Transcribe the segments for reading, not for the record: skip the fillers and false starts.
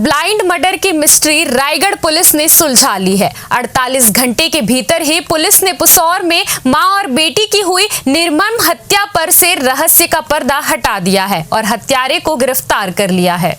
Blind murder की mystery Raigarh police ने सुलझा ली है। 48 घंटे के भीतर ही पुलिस ने पुसौर में मां और बेटी की हुई निर्मम हत्या पर से रहस्य का पर्दा हटा दिया है और हत्यारे को गिरफ्तार कर लिया है।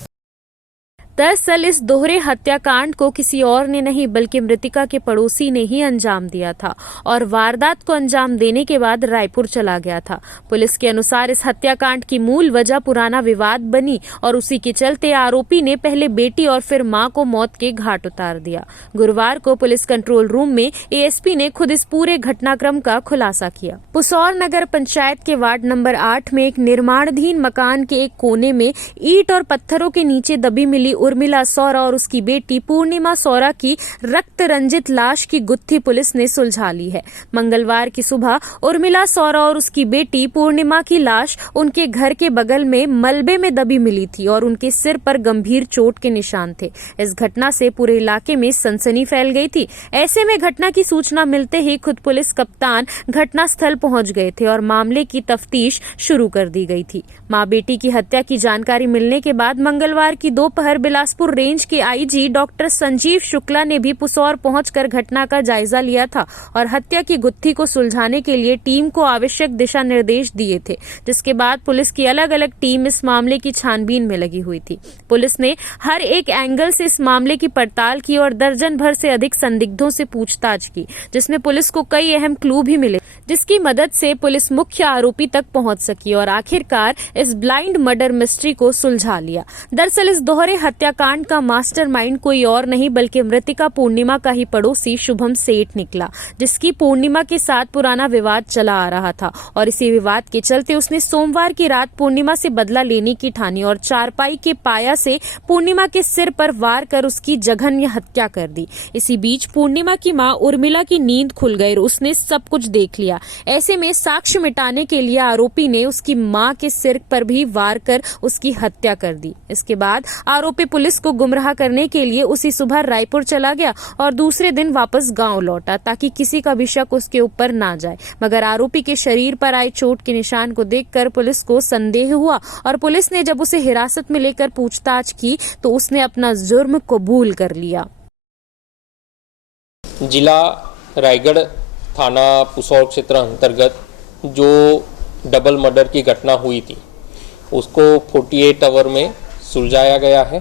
दरअसल इस दोहरे हत्याकांड को किसी और ने नहीं बल्कि मृतिका के पड़ोसी ने ही अंजाम दिया था और वारदात को अंजाम देने के बाद रायपुर चला गया था। पुलिस के अनुसार इस हत्याकांड की मूल वजह पुराना विवाद बनी और उसी के चलते आरोपी ने पहले बेटी और फिर मां को मौत के घाट उतार दिया। गुरुवार को पुलिस कंट्रोल रूम में एएसपी ने खुद इस पूरे घटनाक्रम का खुलासा किया। पुसौर नगर पंचायत के वार्ड नंबर 8 में एक निर्माणाधीन मकान के एक कोने में ईंट और पत्थरों के नीचे दबी मिली उर्मिला सौरा और उसकी बेटी पूर्णिमा सौरा की रक्त रंजित लाश की गुत्थी पुलिस ने सुलझा ली है। मंगलवार की सुबह उर्मिला सौरा और उसकी बेटी पूर्णिमा की लाश उनके घर के बगल में मलबे में दबी मिली थी और उनके सिर पर गंभीर चोट के निशान थे। इस घटना से पूरे इलाके में सनसनी फैल गई थी। ऐसे में घटना की सूचना मिलते ही खुद पुलिस कप्तान घटनास्थल पहुंच गए थे और मामले की तफ्तीश शुरू कर दी गई थी। मां बेटी की हत्या की जानकारी मिलने के बाद मंगलवार की दोपहर बिलासपुर रेंज के आईजी डॉक्टर संजीव शुक्ला ने भी पुसौर पहुंचकर घटना का जायजा लिया था और हत्या की गुत्थी को सुलझाने के लिए टीम को आवश्यक दिशा निर्देश दिए थे, जिसके बाद पुलिस की अलग अलग टीम इस मामले की छानबीन में लगी हुई थी। पुलिस ने हर एक एंगल से इस मामले की पड़ताल की और दर्जन भर से अधिक संदिग्धों से पूछताछ की, जिसमें पुलिस को कई अहम क्लू भी मिले, जिसकी मदद से पुलिस मुख्य आरोपी तक पहुंच सकी और आखिरकार इस ब्लाइंड मर्डर मिस्ट्री को सुलझा लिया। दरअसल इस दोहरे हत्याकांड का मास्टरमाइंड कोई और नहीं बल्कि मृतिका पूर्णिमा का ही पड़ोसी शुभम सेठ निकला, जिसकी पूर्णिमा के साथ पुराना विवाद चला आ रहा था और इसी विवाद के चलते उसने सोमवार की रात पूर्णिमा से बदला लेने की ठानी और चारपाई के पाया से पूर्णिमा के सिर पर वार कर उसकी जघन्य हत्या कर दी। इसी बीच पूर्णिमा की मां उर्मिला की नींद खुल गई और उसने सब कुछ देख लिया। ऐसे में साक्ष्य मिटाने के लिए आरोपी ने उसकी मां के सिर पर भी वार कर उसकी हत्या कर दी। इसके बाद आरोपी पुलिस को गुमराह करने के लिए उसी सुबह रायपुर चला गया और दूसरे दिन वापस गांव लौटा ताकि किसी का भी शक उसके ऊपर ना जाए, मगर आरोपी के शरीर पर आए चोट के निशान को देखकर पुलिस को संदेह हुआ और पुलिस ने जब उसे हिरासत में लेकर पूछताछ की तो उसने अपना जुर्म कबूल कर लिया। जिला रायगढ़ थाना पुसौर क्षेत्र अंतर्गत जो डबल मर्डर की घटना हुई थी उसको 48 आवर में सुलझाया गया है।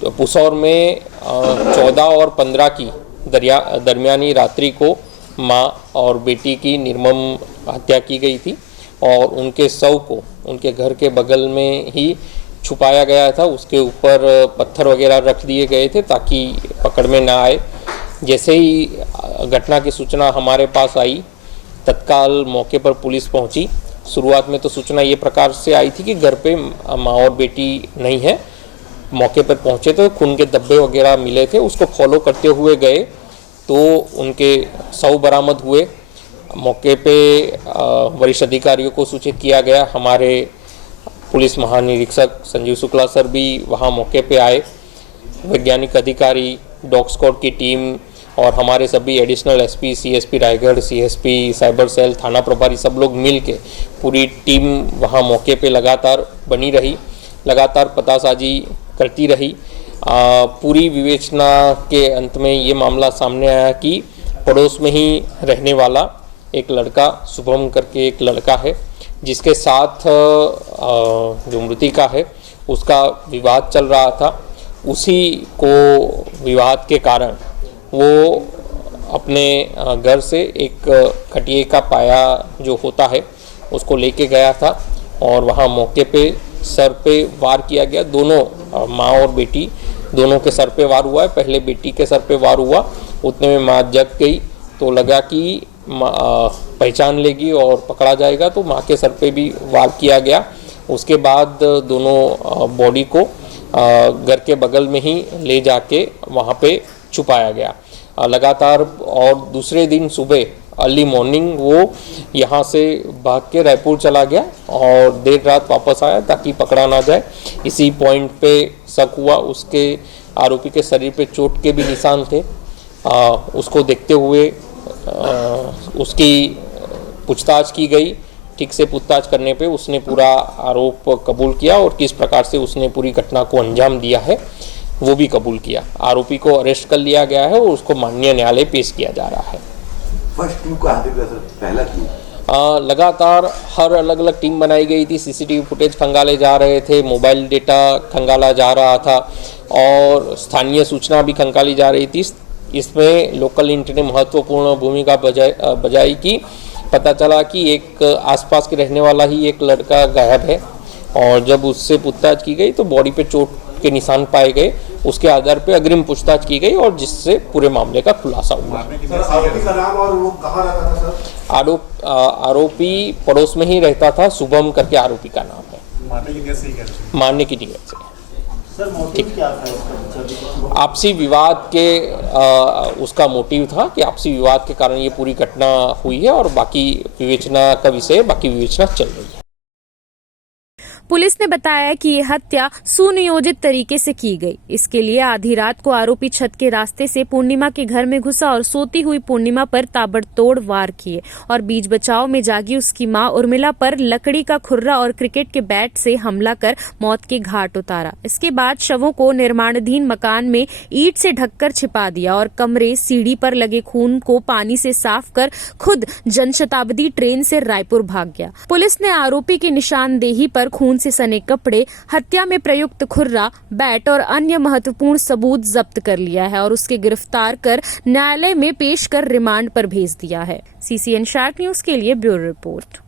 तो पुसौर में 14 और 15 की दरमियानी रात्रि को मां और बेटी की निर्मम हत्या की गई थी और उनके शव को उनके घर के बगल में ही छुपाया गया था। उसके ऊपर पत्थर वगैरह रख दिए गए थे ताकि पकड़ में ना आए। जैसे ही घटना की सूचना हमारे पास आई, तत्काल मौके पर पुलिस पहुंची। शुरुआत में तो सूचना ये प्रकार से आई थी कि घर पे माँ और बेटी नहीं है। मौके पर पहुंचे तो खून के धब्बे वगैरह मिले थे, उसको फॉलो करते हुए गए तो उनके शव बरामद हुए। मौके पे वरिष्ठ अधिकारियों को सूचित किया गया। हमारे पुलिस महानिरीक्षक संजीव शुक्ला सर भी वहाँ मौके पे आए। वैज्ञानिक अधिकारी, डॉग स्क्वाड की टीम और हमारे सभी additional SP, CSP Raigarh, CSP cyber cell, थाना प्रभारी सब लोग मिल के पूरी टीम वहाँ मौके पे लगातार बनी रही, लगातार पतासाजी करती रही। पूरी विवेचना के अंत में ये मामला सामने आया कि पड़ोस में ही रहने वाला एक लड़का, शुभम करके एक लड़का है, जिसके साथ जो मृतिका है उसका विवाद चल रहा था। उसी को विवाद के कारण वो अपने घर से एक खटिए का पाया जो होता है उसको लेके गया था और वहाँ मौके पे सर पे वार किया गया। दोनों माँ और बेटी दोनों के सर पे वार हुआ है। पहले बेटी के सर पे वार हुआ, उतने में माँ जग गई तो लगा कि पहचान लेगी और पकड़ा जाएगा, तो माँ के सर पे भी वार किया गया। उसके बाद दोनों बॉडी को घर के बगल में ही ले जाके वहाँ पे छुपाया गया लगातार। और दूसरे दिन सुबह अर्ली मॉर्निंग वो यहाँ से भाग के रायपुर चला गया और देर रात वापस आया ताकि पकड़ा ना जाए। इसी पॉइंट पे शक हुआ, उसके आरोपी के शरीर पे चोट के भी निशान थे। उसको देखते हुए उसकी पूछताछ की गई। ठीक से पूछताछ करने पे उसने पूरा आरोप कबूल किया और किस प्रकार से उसने पूरी घटना को अंजाम दिया है वो भी कबूल किया। आरोपी को अरेस्ट कर लिया गया है और उसको माननीय न्यायालय पेश किया जा रहा है। फर्स्ट टीम को आगे पहला टीम लगातार हर अलग अलग टीम बनाई गई थी। सीसीटीवी फुटेज खंगाले जा रहे थे, मोबाइल डेटा खंगाला जा रहा था और स्थानीय सूचना भी खंगाली जा रही थी। इसमें लोकल इंट ने महत्वपूर्ण भूमिका बजाई की। पता चला कि एक आसपास के रहने वाला ही एक लड़का गायब है और जब उससे पूछताछ की गई तो बॉडी पे चोट के निशान पाए गए। उसके आधार पे अग्रिम पूछताछ की गई और जिससे पूरे मामले का खुलासा हुआ। आरोपी का नाम और वो कहाँ रहता था सर? आरोपी पड़ोस में ही रहता था, शुभम करके आरोपी का नाम है। मारने की नीयत से। सर मोटिव क्या था इसका? आपसी विवाद के उसका मोटिव था कि आपसी विवाद के कारण ये पूरी घटना हुई है और बाकी विवेचना का विषय बाकी विवेचना चल रही है। पुलिस ने बताया कि ये हत्या सुनियोजित तरीके से की गई। इसके लिए आधी रात को आरोपी छत के रास्ते से पूर्णिमा के घर में घुसा और सोती हुई पूर्णिमा पर ताबड़तोड़ वार किए और बीच बचाव में जागी उसकी मां उर्मिला पर लकड़ी का खुर्रा और क्रिकेट के बैट से हमला कर मौत के घाट उतारा। इसके बाद शवों को निर्माणाधीन मकान में ईंट से ढककर छिपा दिया और कमरे सीढ़ी पर लगे खून को पानी से साफ कर खुद जनशताब्दी ट्रेन से रायपुर भाग गया। पुलिस ने आरोपी की निशानदेही पर खून से सने कपड़े, हत्या में प्रयुक्त खुर्रा, बैट और अन्य महत्वपूर्ण सबूत जब्त कर लिया है और उसके गिरफ्तार कर न्यायालय में पेश कर रिमांड पर भेज दिया है। CCN शार्क न्यूज के लिए ब्यूरो रिपोर्ट।